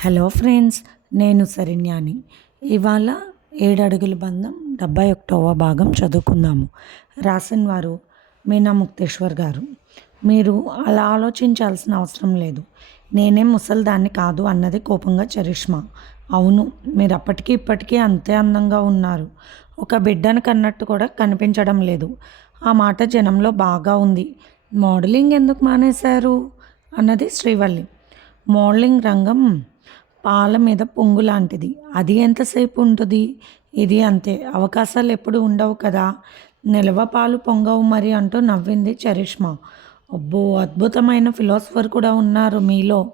Hello friends నేను సరిన్యాని ఇవాళ ఏడు అడుగుల బంధం డెబ్బై ఒకటవ భాగం చదువుకుందాము. రాసిన వారు మీనా ముక్తేశ్వర్ గారు. మీరు అలా ఆలోచించాల్సిన అవసరం లేదు. నేనేం ముసల్దాన్ని కాదు అన్నది కోపంగా చరిష్మా. అవును మీరు అప్పటికి ఇప్పటికీ అంతే అందంగా ఉన్నారు. ఒక బిడ్డను కన్నట్టు కూడా కనిపించడం లేదు. ఆ మాట జనంలో బాగా ఉంది. మోడలింగ్ ఎందుకు మానేశారు? అన్నది శ్రీవల్లి. మోడలింగ్ రంగం పాల మీద పొంగు లాంటిది. అది ఎంతసేపు ఉంటుంది? ఇది అంతే. అవకాశాలు ఎప్పుడు ఉండవు కదా. నిల్వ పాలు పొంగవు మరి అంటూ నవ్వింది చరిష్మా. అబ్బో అద్భుతమైన ఫిలాసఫర్ కూడా ఉన్నారు మీలో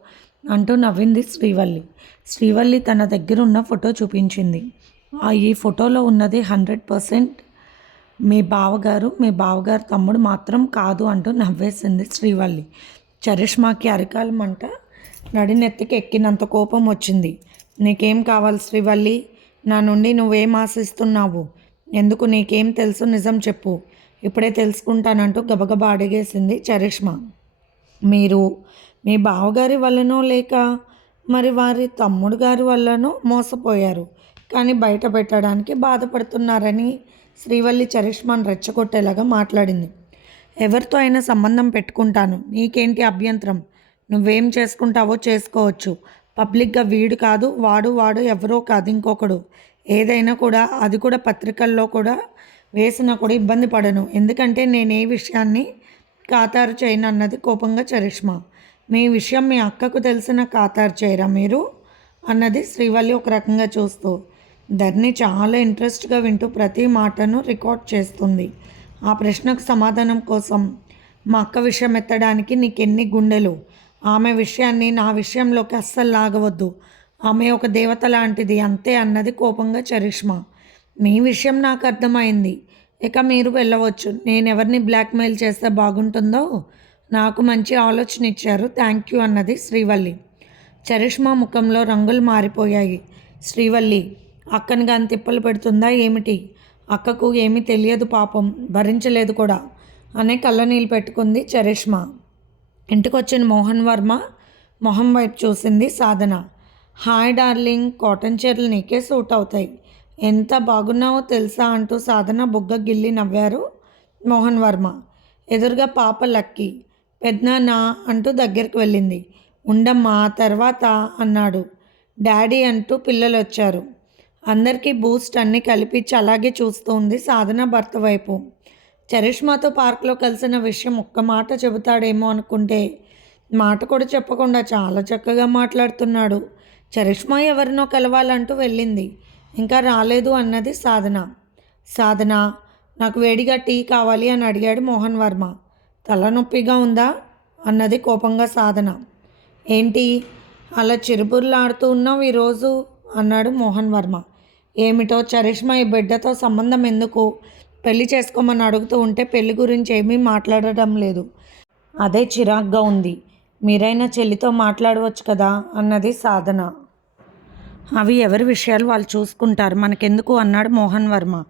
అంటూ నవ్వింది శ్రీవల్లి. శ్రీవల్లి తన దగ్గర ఉన్న ఫోటో చూపించింది. ఆ ఈ ఫోటోలో ఉన్నది హండ్రెడ్ పర్సెంట్ మీ బావగారు మీ బావగారు తమ్ముడు మాత్రం కాదు అంటూ నవ్వేసింది శ్రీవల్లి. చరిష్మాకి అరికాలం నడినెత్తికి ఎక్కినంత కోపం వచ్చింది. నీకేం కావాలి శ్రీవల్లి? నా నుండి నువ్వేం ఆశిస్తున్నావు? ఎందుకు నీకేం తెలుసు నిజం చెప్పు. ఇప్పుడే తెలుసుకుంటానంటూ గబగబా అడిగేసింది చరిష్మా. మీరు మీ బావగారి వల్లనో లేక మరి వారి తమ్ముడు గారి వల్లనో మోసపోయారు. కానీ బయట పెట్టడానికి బాధపడుతున్నారని శ్రీవల్లి చరిష్మాను రెచ్చగొట్టేలాగా మాట్లాడింది. ఎవరితో అయినా సంబంధం పెట్టుకుంటాను. నీకేంటి అభ్యంతరం? నువ్వేం చేసుకుంటావో చేసుకోవచ్చు. పబ్లిక్గా వీడు కాదు వాడు వాడు ఎవరో కాదు ఇంకొకడు. ఏదైనా కూడా అది కూడా పత్రికల్లో కూడా వేసినా కూడా ఇబ్బంది పడను. ఎందుకంటే నేను ఏ విషయాన్ని ఖాతారు చేయను అన్నది కోపంగా చరిష్మా. మీ విషయం మీ అక్కకు తెలిసిన ఖాతారు చేయరా మీరు? అన్నది శ్రీవల్లి ఒక రకంగా చూస్తూ. ధర్ని చాలా ఇంట్రెస్ట్గా వింటూ ప్రతి మాటను రికార్డ్ చేస్తుంది. ఆ ప్రశ్నకు సమాధానం కోసం మా అక్క విషయం ఎత్తడానికి నీకెన్ని గుండెలు? ఆమె విషయాన్ని నా విషయంలోకి అస్సలు లాగవద్దు. ఆమె ఒక దేవత లాంటిది అంతే అన్నది కోపంగా చరిష్మా. మీ విషయం నాకు అర్థమైంది. ఇక మీరు వెళ్ళవచ్చు. నేను ఎవరిని బ్లాక్మెయిల్ చేస్తే బాగుంటుందో నాకు మంచి ఆలోచన ఇచ్చారు. థ్యాంక్ యూ అన్నది శ్రీవల్లి. చరిష్మా ముఖంలో రంగులు మారిపోయాయి. శ్రీవల్లి అక్కని గాని తిప్పలు పెడుతుందా ఏమిటి? అక్కకు ఏమీ తెలియదు పాపం. భరించలేదు కూడా. అనే కళ్ళనీళ్ళు పెట్టుకుంది చరిష్మా. ఇంటికొచ్చిన మోహన్ వర్మ మొహం వైపు చూసింది సాధన. హాయ్ డార్లింగ్ కాటన్ చీరలు నీకే సూట్ అవుతాయి. ఎంత బాగున్నావో తెలుసా అంటూ సాధన బుగ్గ గిల్లి నవ్వారు మోహన్ వర్మ. ఎదురుగా పాప లక్కీ. పెద్దనా అంటూ దగ్గరికి వెళ్ళింది. ఉండమ్మా తర్వాత అన్నాడు. డాడీ అంటూ పిల్లలు వచ్చారు అందరికీ బూస్ట్ అన్నీ కలిపించి అలాగే చూస్తూ ఉంది సాధన భర్త వైపు. చరిష్మాతో పార్క్లో కలిసిన విషయం ఒక్క మాట చెబుతాడేమో అనుకుంటే మాట కూడా చెప్పకుండా చాలా చక్కగా మాట్లాడుతున్నాడు. చరిష్మా ఎవరినో కలవాలంటూ వెళ్ళింది. ఇంకా రాలేదు అన్నది సాధన. సాధన నాకు వేడిగా టీ కావాలి అని అడిగాడు మోహన్ వర్మ. తలనొప్పిగా ఉందా? అన్నది కోపంగా సాధన. ఏంటి? అలా చిరుబుర్లాడుతూ ఉన్నావు ఈరోజు? అన్నాడు మోహన్ వర్మ. ఏమిటో చరిష్మా ఈ బిడ్డతో సంబంధం ఎందుకు? పెళ్ళి చేసుకోమని అడుగుతూ ఉంటే పెళ్ళి గురించి ఏమీ మాట్లాడటం లేదు. అదే చిరాగ్గా ఉంది. మీరైనా చెల్లితో మాట్లాడవచ్చు కదా అన్నది సాధన. అవి ఎవరి విషయాలు వాళ్ళు చూసుకుంటారు. మనకెందుకు అన్నాడు మోహన్ వర్మ.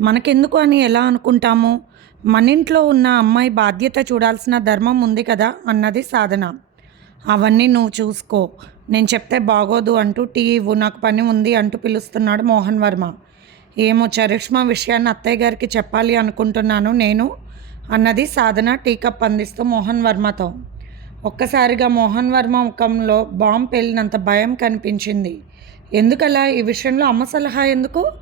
మనకెందుకు అని ఎలా అనుకుంటాము? మన ఇంట్లో ఉన్న అమ్మాయి బాధ్యత చూడాల్సిన ధర్మం ఉంది కదా అన్నది సాధన. అవన్నీ నువ్వు చూసుకో. నేను చెప్తే బాగోదు అంటూ టీ ఇవ్వు నాకు పని ఉంది అంటూ పిలుస్తున్నాడు మోహన్ వర్మ. ఏమో చరిష్మా విషయాన్ని అత్తయ్య గారికి చెప్పాలి అనుకుంటున్నాను నేను. అన్నది సాధన టీ కప్ అందిస్తూ మోహన్ వర్మతో. ఒక్కసారిగా మోహన్ వర్మ ముఖంలో బాంబు పేలినంత భయం కనిపించింది. ఎందుకలా? ఈ విషయంలో అమ్మ సలహా ఎందుకు?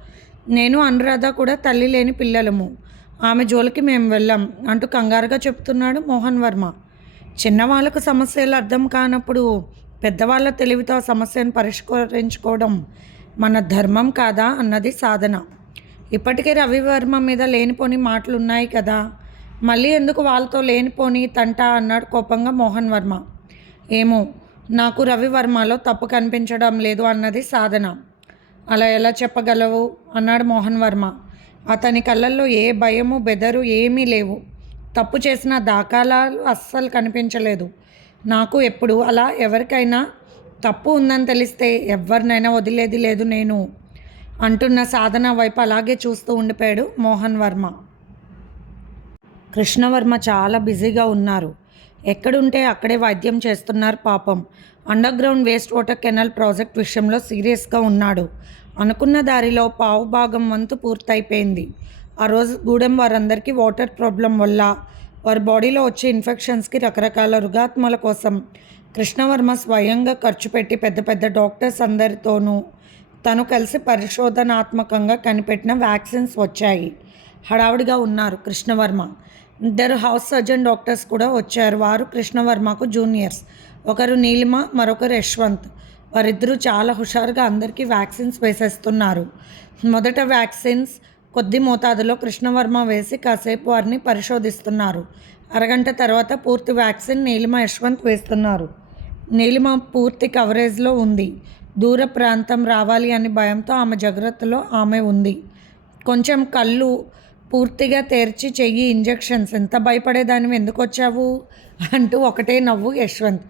నేను అనురాధ కూడా తల్లి లేని పిల్లలము. ఆమె జోలికి మేము వెళ్ళాం అంటూ కంగారుగా చెప్తున్నాడు మోహన్ వర్మ. చిన్నవాళ్ళకు సమస్యలు అర్థం కానప్పుడు పెద్దవాళ్ళ తెలివితో సమస్యను పరిష్కరించుకోవడం మన ధర్మం కాదా అన్నది సాధన. ఇప్పటికే రవివర్మ మీద లేనిపోని మాటలు ఉన్నాయి కదా. మళ్ళీ ఎందుకు వాళ్ళతో లేనిపోని తంట అన్నాడు కోపంగా మోహన్ వర్మ. ఏమో నాకు రవివర్మలో తప్పు కనిపించడం లేదు అన్నది సాధన. అలా ఎలా చెప్పగలవు? అన్నాడు మోహన్ వర్మ. అతని కళ్ళల్లో ఏ భయము బెదరు ఏమీ లేవు. తప్పు చేసిన దాఖలాలు అస్సలు కనిపించలేదు. నాకు ఎప్పుడు అలా ఎవరికైనా తప్పు ఉందని తెలిస్తే ఎవరినైనా వదిలేది లేదు నేను అంటున్న సాధన వైపు అలాగే చూస్తూ ఉండిపోయాడు మోహన్ వర్మ. కృష్ణవర్మ చాలా బిజీగా ఉన్నారు. ఎక్కడుంటే అక్కడే వైద్యం చేస్తున్నారు పాపం. Underground waste water canal project విషయంలో సీరియస్గా ఉన్నాడు. అనుకున్న దారిలో పావు భాగం వంతు పూర్తయిపోయింది. ఆ రోజు గూడెం వారందరికీ వాటర్ ప్రాబ్లం వల్ల వారి బాడీలో వచ్చే ఇన్ఫెక్షన్స్కి రకరకాల రుగాత్మల కోసం కృష్ణవర్మ స్వయంగా ఖర్చు పెట్టి పెద్ద పెద్ద డాక్టర్స్ అందరితోనూ తను కలిసి పరిశోధనాత్మకంగా కనిపెట్టిన వ్యాక్సిన్స్ వచ్చాయి. హడావుడిగా ఉన్నారు కృష్ణవర్మ. ఇద్దరు హౌస్ సర్జన్ డాక్టర్స్ కూడా వచ్చారు. వారు కృష్ణవర్మకు జూనియర్స్. ఒకరు నీలిమ మరొకరు యశ్వంత్. వారిద్దరూ చాలా హుషారుగా అందరికీ వ్యాక్సిన్స్ వేసేస్తున్నారు. మొదట వ్యాక్సిన్స్ కొద్ది మోతాదులో కృష్ణవర్మ వేసి కాసేపు వారిని పరిశోధిస్తున్నారు. అరగంట తర్వాత పూర్తి వ్యాక్సిన్ నీలిమ యశ్వంత్ వేస్తున్నారు. నీలిమ పూర్తి కవరేజ్లో ఉంది. దూర ప్రాంతం రావాలి అని భయంతో ఆమె జాగ్రత్తలో ఆమె ఉంది. కొంచెం కళ్ళు పూర్తిగా తెరిచి చెయ్యి ఇంజెక్షన్స్. ఎంత భయపడేదానివి ఎందుకు వచ్చావు? అంటూ ఒకటే నవ్వు యశ్వంత్.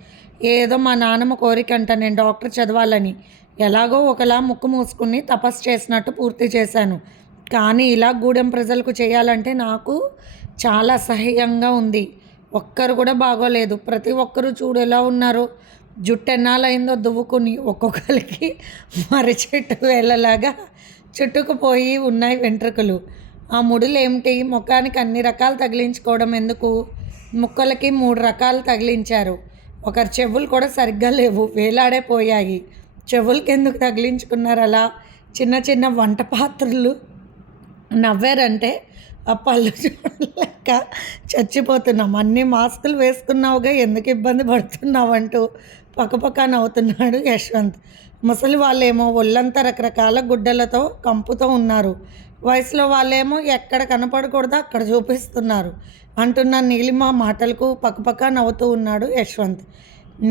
ఏదో మా నాన్నమ్మ కోరిక అంట నేను డాక్టర్ చదవాలని. ఎలాగో ఒకలా ముక్కు మూసుకుని తపస్సు చేసినట్టు పూర్తి చేశాను. కానీ ఇలా గూడెం ప్రజలకు చేయాలంటే నాకు చాలా అసహ్యంగా ఉంది. ఒక్కరు కూడా బాగోలేదు. ప్రతి ఒక్కరు చూడు ఎలా ఉన్నారో. జుట్టు ఎన్నాళ్ళైందో దువ్వుకుని ఒక్కొక్కరికి మరి చెట్టు వెళ్ళలాగా చుట్టుకుపోయి ఉన్నాయి వెంట్రుకలు. ఆ ముడులు ఏమిటి ముఖానికి అన్ని రకాలు తగిలించుకోవడం ఎందుకు? ముక్కలకి మూడు రకాలు తగిలించారు. ఒకరి చెవులు కూడా సరిగ్గా లేవు. వేలాడే పోయాయి. చెవులకి ఎందుకు తగిలించుకున్నారు అలా? చిన్న చిన్న వంట పాత్రలు నవ్వారంటే ఆ పళ్ళు చూడలేక చచ్చిపోతున్నాం. అన్ని మాస్కులు వేసుకున్నావుగా ఎందుకు ఇబ్బంది పడుతున్నావు అంటూ పక్కపక్క నవ్వుతున్నాడు యశ్వంత్. ముసలి వాళ్ళేమో ఒళ్ళంతా రకరకాల గుడ్డలతో కంపుతో ఉన్నారు. వయసులో వాళ్ళేమో ఎక్కడ కనపడకూడదో అక్కడ చూపిస్తున్నారు అంటున్న నీలిమ మాటలకు పక్కపక్క నవ్వుతూ ఉన్నాడు యశ్వంత్.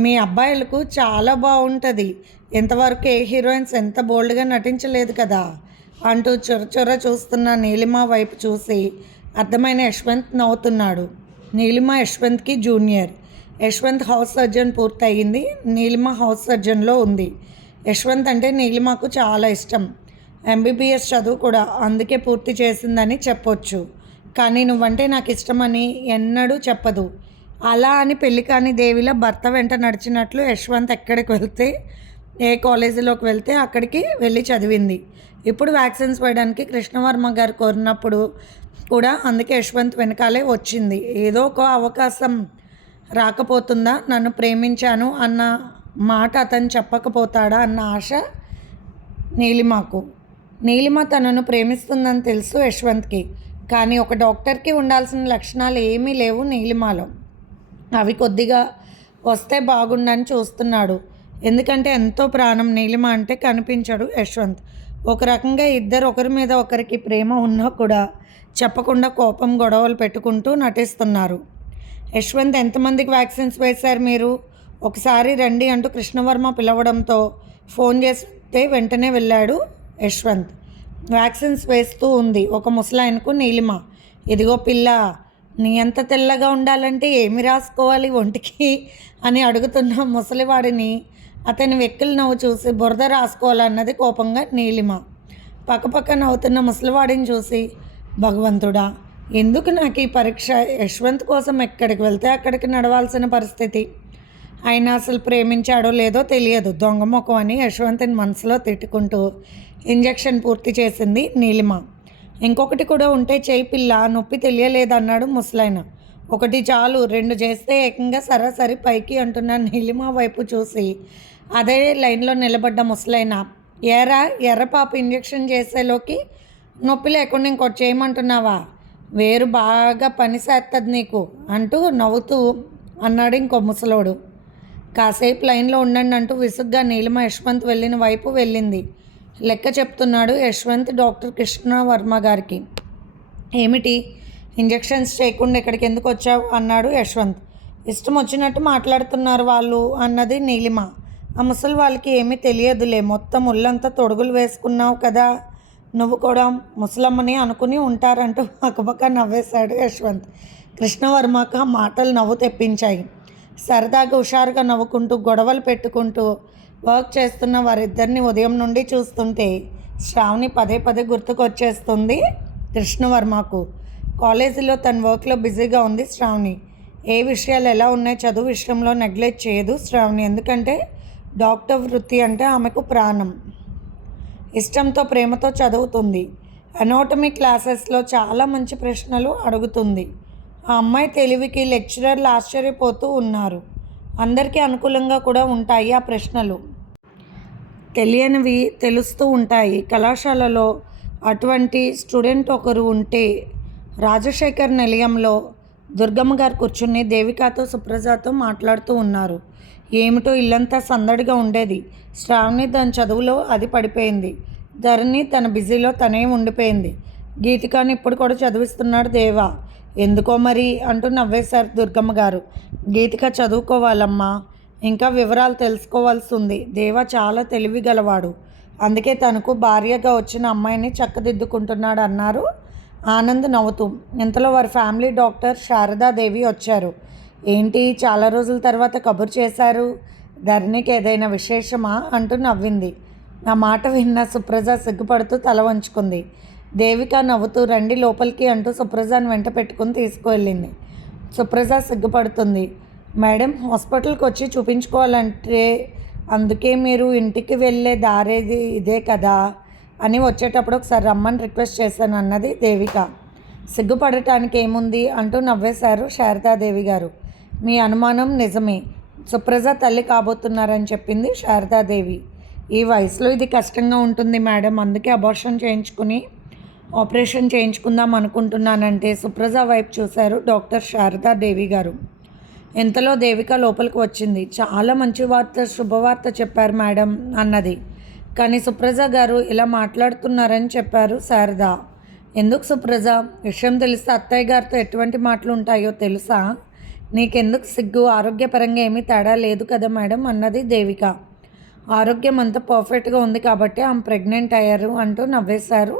మీ అబ్బాయిలకు చాలా బాగుంటుంది ఎంతవరకు ఏ హీరోయిన్స్ ఎంత బోల్డ్గా నటించలేదు కదా. అంటూ చొర చొర చూస్తున్న నీలిమ వైపు చూసి అర్థమైన యశ్వంత్ నవ్వుతున్నాడు. నీలిమ యశ్వంత్కి జూనియర్. యశ్వంత్ హౌస్ సర్జన్ పూర్తయింది. నీలిమ హౌస్ సర్జన్లో ఉంది. యశ్వంత్ అంటే నీలిమకు చాలా ఇష్టం. ఎంబీబీఎస్ చదువు కూడా అందుకే పూర్తి చేసిందని చెప్పొచ్చు. కానీ నువ్వంటే నాకు ఇష్టమని ఎన్నడూ చెప్పదు. అలా అని పెళ్ళి కాని దేవిలో భర్త వెంట నడిచినట్లు యశ్వంత్ ఎక్కడికి వెళ్తే ఏ కాలేజీలోకి వెళ్తే అక్కడికి వెళ్ళి చదివింది. ఇప్పుడు వ్యాక్సిన్స్ వేయడానికి కృష్ణవర్మ గారు కోరినప్పుడు కూడా అందుకే యశ్వంత్ వెనకాలే వచ్చింది. ఏదో ఒక అవకాశం రాకపోతుందా? నన్ను ప్రేమించాను అన్న మాట అతను చెప్పకపోతాడా అన్న ఆశ నీలిమకు. నీలిమ తనను ప్రేమిస్తుందని తెలుసు యశ్వంత్కి కానీ ఒక డాక్టర్కి ఉండాల్సిన లక్షణాలు ఏమీ లేవు నీలిమాలో. అవి కొద్దిగా వస్తే బాగుండని చూస్తున్నాడు. ఎందుకంటే ఎంతో ప్రాణం నీలిమ అంటే కనిపించడు యశ్వంత్. ఒక రకంగా ఇద్దరు ఒకరి మీద ఒకరికి ప్రేమ ఉన్నా కూడా చెప్పకుండా కోపం గొడవలు పెట్టుకుంటూ నటిస్తున్నారు. యశ్వంత్ ఎంతమందికి వ్యాక్సిన్స్ వేశారు మీరు? ఒకసారి రండి అంటూ కృష్ణవర్మ పిలవడంతో ఫోన్ చేస్తే వెంటనే వెళ్ళాడు యశ్వంత్. వ్యాక్సిన్స్ వేస్తూ ఉంది. ఒక ముసలాయనకు నీలిమ. ఇదిగో పిల్ల నీ ఎంత తెల్లగా ఉండాలంటే ఏమి రాసుకోవాలి ఒంటికి? అని అడుగుతున్న ముసలివాడిని అతని వెక్కులు నవ్వు చూసి బురద రాసుకోవాలన్నది కోపంగా నీలిమ. పక్కపక్క నవ్వుతున్న ముసలివాడిని చూసి భగవంతుడా ఎందుకు నాకు ఈ పరీక్ష? యశ్వంత్ కోసం ఎక్కడికి వెళ్తే అక్కడికి నడవాల్సిన పరిస్థితి. ఆయన అసలు ప్రేమించాడో లేదో తెలియదు. దొంగ ముఖం అని యశ్వంత్ని మనసులో తిట్టుకుంటూ ఇంజెక్షన్ పూర్తి చేసింది నీలిమ. ఇంకొకటి కూడా ఉంటే చేయి పిల్ల నొప్పి తెలియలేదన్నాడు ముసలాయన. ఒకటి చాలు రెండు చేస్తే ఏకంగా సరాసరి పైకి అంటున్న నీలిమ వైపు చూసి. అదే లైన్లో నిలబడ్డ ముసలైన ఎరా ఎర్ర పాప ఇంజెక్షన్ చేసేలోకి నొప్పి లేకుండా ఇంకోటి చేయమంటున్నావా? వేరు బాగా పని చేస్తుంది నీకు అంటూ నవ్వుతూ అన్నాడు ఇంకో ముసలోడు. కాసేపు లైన్లో ఉండండి అంటూ విసుగ్గా నీలిమ యశ్వంత్ వెళ్ళిన వైపు వెళ్ళింది. లెక్క చెప్తున్నాడు యశ్వంత్ డాక్టర్ కృష్ణవర్మ గారికి. ఏమిటి? ఇంజెక్షన్స్ చేయకుండా ఇక్కడికి ఎందుకు వచ్చావు? అన్నాడు యశ్వంత్. ఇష్టం వచ్చినట్టు మాట్లాడుతున్నారు వాళ్ళు అన్నది నీలిమ. ఆ ముసలి వాళ్ళకి ఏమీ తెలియదులే. మొత్తం ఒళ్ళంతా తొడుగులు వేసుకున్నావు కదా. నువ్వు కూడా ముసలమ్మని అనుకుని ఉంటారంటూ పక్కపక్క నవ్వేశాడు యశ్వంత్. కృష్ణవర్మకు ఆ మాటలు నవ్వు తెప్పించాయి. సరదాగా హుషారుగా నవ్వుకుంటూ గొడవలు పెట్టుకుంటూ వర్క్ చేస్తున్న వారిద్దరిని ఉదయం నుండి చూస్తుంటే శ్రావణి పదే పదే గుర్తుకొచ్చేస్తుంది కృష్ణవర్మకు. కాలేజీలో తన వర్క్లో బిజీగా ఉంది శ్రావణి. ఏ విషయాలు ఎలా ఉన్నాయి చదువు విషయంలో నెగ్లెక్ట్ చేయదు శ్రావణి. ఎందుకంటే డాక్టర్ వృత్తి అంటే ఆమెకు ప్రాణం. ఇష్టంతో ప్రేమతో చదువుతుంది. అనోటమీ క్లాసెస్లో చాలా మంచి ప్రశ్నలు అడుగుతుంది. ఆ అమ్మాయి తెలివికి లెక్చరర్లు ఆశ్చర్యపోతూ ఉన్నారు. అందరికీ అనుకూలంగా కూడా ఉంటాయి ఆ ప్రశ్నలు. తెలియనివి తెలుస్తూ ఉంటాయి. కళాశాలలో అటువంటి స్టూడెంట్ ఒకరు ఉంటే రాజశేఖర్ నిలయంలో దుర్గమ్మ గారు కూర్చుని దేవికాతో సుప్రజాతో మాట్లాడుతూ ఉన్నారు. ఏమిటో ఇల్లంతా సందడిగా ఉండేది. శ్రావణి దాని చదువులో అది పడిపోయింది. ధరణి తన బిజీలో తనే ఉండిపోయింది. గీతికాని ఇప్పుడు కూడా చదివిస్తున్నాడు దేవా. ఎందుకో మరి అంటూ నవ్వేశారు దుర్గమ్మ గారు. గీతిక చదువుకోవాలమ్మా. ఇంకా వివరాలు తెలుసుకోవాల్సి ఉంది. దేవా చాలా తెలివి గలవాడు. అందుకే తనకు భార్యగా వచ్చిన అమ్మాయిని చక్కదిద్దుకుంటున్నాడు అన్నారు ఆనంద్ నవ్వుతూ ఇంతలో వారి ఫ్యామిలీ డాక్టర్ శారదాదేవి వచ్చారు. ఏంటి చాలా రోజుల తర్వాత కబురు చేశారు? ధరణికి ఏదైనా విశేషమా? అంటూ నవ్వింది. నా మాట విన్న సుప్రజ సిగ్గుపడుతూ తల వంచుకుంది. దేవిక నవ్వుతూ రండి లోపలికి అంటూ సుప్రజను వెంట పెట్టుకుని తీసుకువెళ్ళింది. సుప్రజ సిగ్గుపడుతుంది. మేడం హాస్పిటల్కి వచ్చి చూపించుకోవాలంటే అందుకే మీరు ఇంటికి వెళ్ళే దారేది ఇదే కదా? అని వచ్చేటప్పుడు ఒకసారి రమ్మని రిక్వెస్ట్ చేశాను అన్నది దేవిక. సిగ్గుపడటానికి ఏముంది అంటూ నవ్వేశారు శారదాదేవి గారు. మీ అనుమానం నిజమే. సుప్రజ తల్లి కాబోతున్నారని చెప్పింది శారదాదేవి. ఈ వయసులో ఇది కష్టంగా ఉంటుంది మేడం. అందుకే అబార్షన్ చేయించుకుని ఆపరేషన్ చేయించుకుందాం అనుకుంటున్నానంటే సుప్రజ వైపు చూశారు డాక్టర్ శారదాదేవి గారు. ఇంతలో దేవిక లోపలికి వచ్చింది. చాలా మంచి వార్త శుభవార్త చెప్పారు మేడం అన్నది. కానీ సుప్రజ గారు ఇలా మాట్లాడుతున్నారని చెప్పారు శారద. ఎందుకు సుప్రజ? విషయం తెలిస్తే అత్తయ్య గారితో ఎటువంటి మాటలు ఉంటాయో తెలుసా? నీకెందుకు సిగ్గు? ఆరోగ్యపరంగా ఏమీ తేడా లేదు కదా మేడం అన్నది దేవిక. ఆరోగ్యం అంతా పర్ఫెక్ట్గా ఉంది కాబట్టి ఆమె ప్రెగ్నెంట్ అయ్యారు అంటూ నవ్వేశారు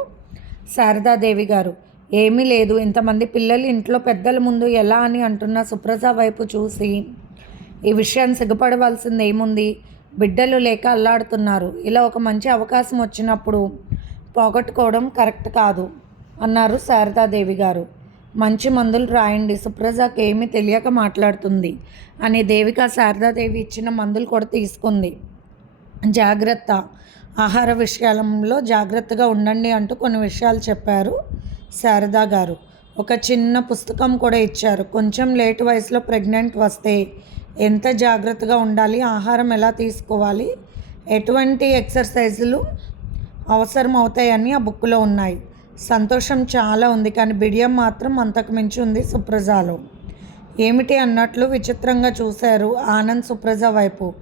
శారదాదేవి గారు. ఏమీ లేదు ఇంతమంది పిల్లలు ఇంట్లో పెద్దల ముందు ఎలా అని అంటున్న సుప్రజ వైపు చూసి ఈ విషయాన్ని సిగ్గుపడవలసింది ఏముంది? బిడ్డలు లేక అల్లాడుతున్నారు. ఇలా ఒక మంచి అవకాశం వచ్చినప్పుడు పోగొట్టుకోవడం కరెక్ట్ కాదు అన్నారు శారదాదేవి గారు. మంచి మందులు రాయండి. సుప్రజకి ఏమీ తెలియక మాట్లాడుతుంది అని దేవిక శారదాదేవి ఇచ్చిన మందులు కూడా తీసుకుంది. జాగ్రత్త. ఆహార విషయాలలో జాగ్రత్తగా ఉండండి అంటూ కొన్ని విషయాలు చెప్పారు శారదా గారు. ఒక చిన్న పుస్తకం కూడా ఇచ్చారు. కొంచెం లేట్ వయసులో ప్రెగ్నెంట్ వస్తే ఎంత జాగ్రత్తగా ఉండాలి ఆహారం ఎలా తీసుకోవాలి ఎటువంటి ఎక్సర్సైజులు అవసరం అవుతాయని ఆ బుక్లో ఉన్నాయి. సంతోషం చాలా ఉంది కానీ బిడియం మాత్రం అంతకు మించి ఉంది సుప్రజాలో. ఏమిటి అన్నట్లు విచిత్రంగా చూశారు ఆనంద్ సుప్రజ వైపు.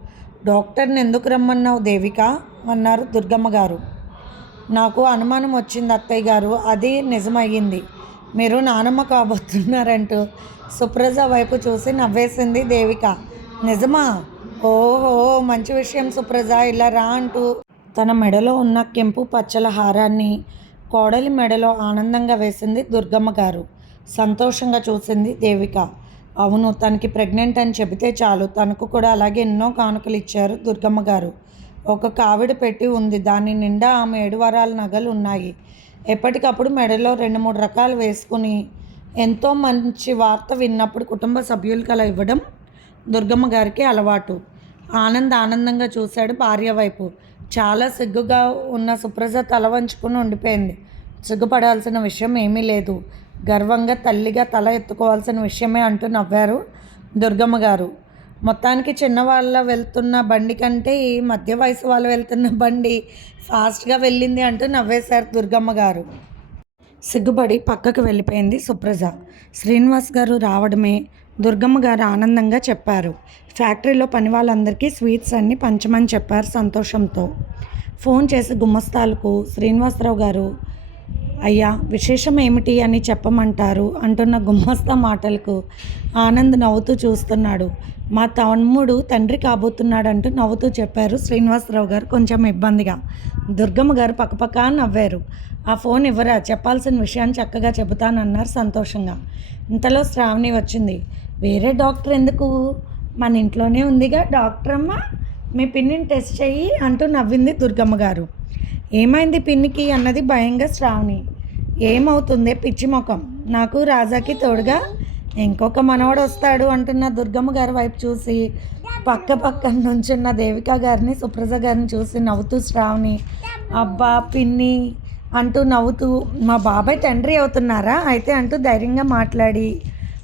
డాక్టర్ని ఎందుకు రమ్మన్నావు దేవిక? అన్నారు దుర్గమ్మ గారు. నాకు అనుమానం వచ్చింది అత్తయ్య గారు అది నిజమయ్యింది. మీరు నానమ్మ కాబోతున్నారంటూ సుప్రజ వైపు చూసి నవ్వేసింది దేవిక. నిజమా? ఓహో మంచి విషయం సుప్రజ ఇలా రా అంటూ తన మెడలో ఉన్న కెంపు పచ్చల హారాన్ని కోడలి మెడలో ఆనందంగా వేసింది దుర్గమ్మ గారు. సంతోషంగా చూసింది దేవిక. అవును తనకి ప్రెగ్నెంట్ అని చెబితే చాలు. తనకు కూడా అలాగే ఎన్నో కానుకలు ఇచ్చారు దుర్గమ్మ గారు. ఒక కావిడ పెట్టి ఉంది. దాని నిండా ఆమె ఏడువరాల నగలు ఉన్నాయి. ఎప్పటికప్పుడు మెడలో రెండు మూడు రకాలు వేసుకుని ఎంతో మంచి వార్త విన్నప్పుడు కుటుంబ సభ్యులకి అలా ఇవ్వడం దుర్గమ్మ గారికి అలవాటు. ఆనంద్ ఆనందంగా చూశాడు భార్య వైపు. చాలా సిగ్గుగా ఉన్న సుప్రజ తల వంచుకుని ఉండిపోయింది. సిగ్గుపడాల్సిన విషయం ఏమీ లేదు. గర్వంగా తల్లిగా తల ఎత్తుకోవాల్సిన విషయమే అంటూ నవ్వారు దుర్గమ్మ గారు. మొత్తానికి చిన్నవాళ్ళ వెళ్తున్న బండి కంటే ఈ మధ్య వయసు వాళ్ళు వెళ్తున్న బండి ఫాస్ట్గా వెళ్ళింది అంటూ నవ్వేశారు దుర్గమ్మ గారు. సిగ్గుపడి పక్కకు వెళ్ళిపోయింది సుప్రజ. శ్రీనివాస్ గారు రావడమే దుర్గమ్మ గారు ఆనందంగా చెప్పారు. ఫ్యాక్టరీలో పని వాళ్ళందరికీ స్వీట్స్ అన్నీ పంచమని చెప్పారు సంతోషంతో. ఫోన్ చేసి గుమ్మస్తాలకు శ్రీనివాసరావు గారు అయ్యా విశేషం ఏమిటి అని చెప్పమంటారు? అంటున్న గుమ్మస్తా మాటలకు ఆనంద్ నవ్వుతూ చూస్తున్నాడు. మా తమ్ముడు తండ్రి కాబోతున్నాడు అంటూ నవ్వుతూ చెప్పారు శ్రీనివాసరావు గారు కొంచెం ఇబ్బందిగా. దుర్గమ్మ గారు పక్కపక్క నవ్వారు. ఆ ఫోన్ ఇవ్వరా? చెప్పాల్సిన విషయాన్ని చక్కగా చెబుతానన్నారు సంతోషంగా. ఇంతలో శ్రావణి వచ్చింది. వేరే డాక్టర్ ఎందుకు? మన ఇంట్లోనే ఉందిగా డాక్టర్ అమ్మ మీ పిన్నిని టెస్ట్ చెయ్యి అంటూ నవ్వింది దుర్గమ్మ గారు. ఏమైంది పిన్నికి అన్నది భయంగా శ్రావణి. ఏమవుతుంది పిచ్చి ముఖం? నాకు రాజాకి తోడుగా ఇంకొక మనవడు వస్తాడు అంటున్న దుర్గమ్మ గారి వైపు చూసి పక్క పక్కన నుంచున్న దేవిక గారిని సుప్రజ గారిని చూసి నవ్వుతూ శ్రావణి అబ్బా పిన్ని అంటూ నవ్వుతూ మా బాబాయ్ తండ్రి అవుతున్నారా? అయితే అంటూ ధైర్యంగా మాట్లాడి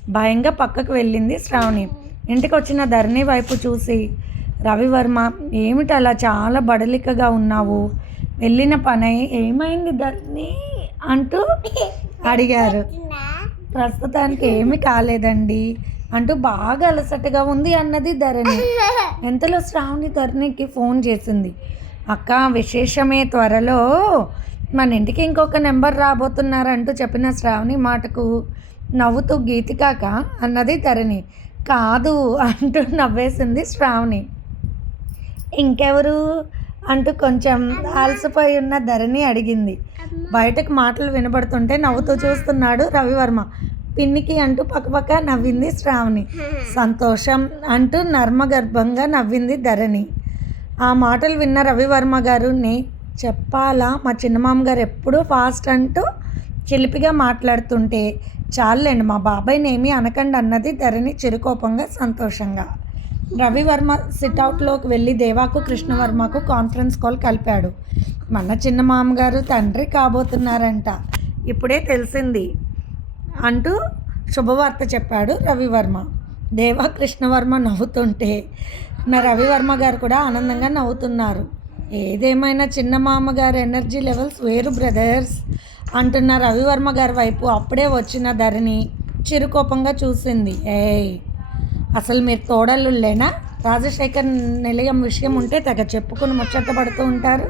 భయంగా పక్కకు వెళ్ళింది శ్రావణి. ఇంటికి వచ్చిన ధరణి వైపు చూసి రవివర్మ ఏమిటి అలా చాలా బడలికగా ఉన్నావు? వెళ్ళిన పని ఏమైంది ధరణి అంటూ అడిగారు. ప్రస్తుతానికి ఏమి కాలేదండి. అంటూ బాగా అలసటగా ఉంది అన్నది ధరణి. ఎంతలో శ్రావణి ధరణికి ఫోన్ చేసింది. అక్క విశేషమే త్వరలో మన ఇంటికి ఇంకొక నెంబర్ రాబోతున్నారంటూ చెప్పిన శ్రావణి మాటకు నవ్వుతూ గీతికాక అన్నది ధరణి. కాదు అంటూ నవ్వేసింది శ్రావణి. ఇంకెవరు? అంటూ కొంచెం అలసిపోయి ఉన్న ధరణి అడిగింది. బయటకు మాటలు వినబడుతుంటే నవ్వుతూ చూస్తున్నాడు రవివర్మ. పిన్నికి అంటూ పక్కపక్క నవ్వింది శ్రావణి. సంతోషం అంటూ నర్మగర్భంగా నవ్వింది ధరణి. ఆ మాటలు విన్న రవివర్మ గారుని చెప్పాలా? మా చిన్నమామ గారు ఎప్పుడూ ఫాస్ట్ అంటూ చిలిపిగా మాట్లాడుతుంటే చాలండి మా బాబాయ్ని ఏమీ అనకండి అన్నది ధరణి చిరుకోపంగా సంతోషంగా. రవివర్మ సిట్అవుట్లోకి వెళ్ళి దేవాకు కృష్ణవర్మకు కాన్ఫరెన్స్ కాల్ కలిపాడు. మన చిన్న మామగారు తండ్రి కాబోతున్నారంట. ఇప్పుడే తెలిసింది అంటూ శుభవార్త చెప్పాడు రవివర్మ. దేవా కృష్ణవర్మ నవ్వుతుంటే. నా రవివర్మ గారు కూడా ఆనందంగా నవ్వుతున్నారు. ఏదేమైనా చిన్న మామగారు ఎనర్జీ లెవెల్స్ వేరు బ్రదర్స్ అంటున్న రవివర్మ గారి వైపు అప్పుడే వచ్చిన ధరిని చిరుకోపంగా చూసింది. ఏయ్ అసలు మీరు తోడలులేనా రాజశేఖర్ నిలయం విషయం ఉంటే తెగ చెప్పుకుని ముచ్చటపడుతూ ఉంటారు.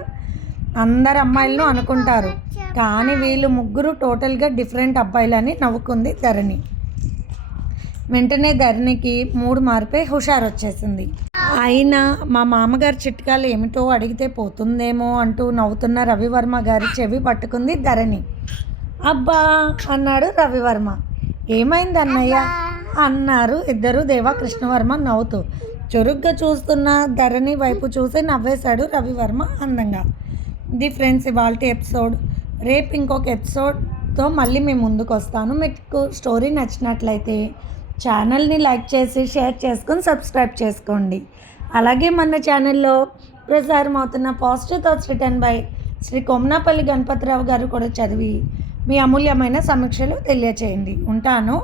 అందరు అమ్మాయిలను అనుకుంటారు. కానీ వీళ్ళు ముగ్గురు టోటల్గా డిఫరెంట్ అబ్బాయిలని నవ్వుకుంది ధరణి. వెంటనే ధరణికి మూడు మార్పే హుషారు వచ్చేసింది అయినా మా మామగారి చిట్కాలు ఏమిటో అడిగితే పోతుందేమో అంటూ నవ్వుతున్న రవివర్మ గారి చెవి పట్టుకుంది ధరణి. అబ్బా అన్నాడు రవివర్మ. ఏమైంది అన్నయ్య అన్నారు. ఇద్దరు దేవా కృష్ణవర్మ నవ్వుతూ చురుగ్గా చూస్తున్న ధరణి వైపు చూసి నవ్వేశాడు రవివర్మ అందంగా. ది ఫ్రెండ్స్ ఇవాళ ఎపిసోడ్. రేపు ఇంకొక ఎపిసోడ్తో మళ్ళీ మేము ముందుకు వస్తాను మీకు స్టోరీ నచ్చినట్లయితే ఛానల్ని లైక్ చేసి షేర్ చేసుకొని సబ్స్క్రైబ్ చేసుకోండి. అలాగే మన ఛానల్లో ప్రసారం అవుతున్న positive thoughts written by Shri Komnapalli Ganapathi Rao గారు కూడా చదివి మీ అమూల్యమైన సమీక్షలు తెలియచేయండి. ఉంటాను.